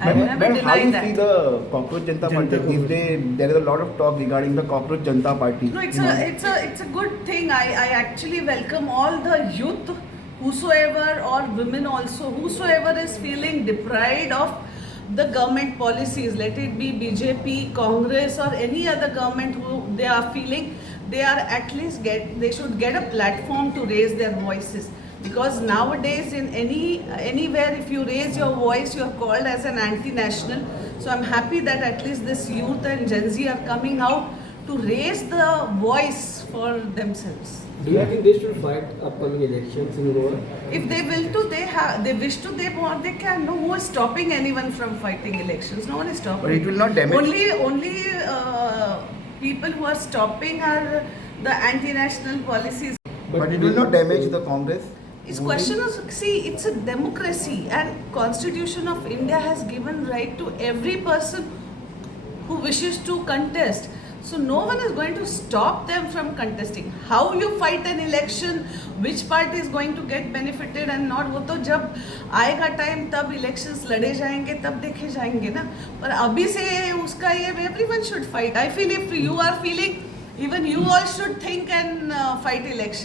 I have never How you denied see that. the Cockroach Janata Party? There is a lot of talk regarding the Cockroach Janata Party. No, it's a good thing. I actually welcome all the youth, whosoever, or women also, whosoever is feeling deprived of the government policies, let it be BJP, Congress, or any other government who they are feeling, they are at least they should get a platform to raise their voices. Because nowadays in anywhere if you raise your voice you are called as an anti-national. So I'm happy that at least this youth and Gen Z are coming out to raise the voice for themselves. Do you think they should fight upcoming elections in Goa? If they will to, they wish to, they want, they can. No, who is stopping anyone from fighting elections? No one is stopping. But it will not damage. Only people who are stopping are the anti-national policies. But it will not damage the Congress. It's question of, see, it's a democracy and Constitution of India has given right to every person who wishes to contest. So no one is going to stop them from contesting. How you fight an election, which party is going to get benefited and not, वो तो जब आएगा time तब elections लड़े जाएंगे तब देखे जाएंगे ना. पर अभी से उसका ये everyone should fight. I feel if you are feeling, even you all should think and fight election.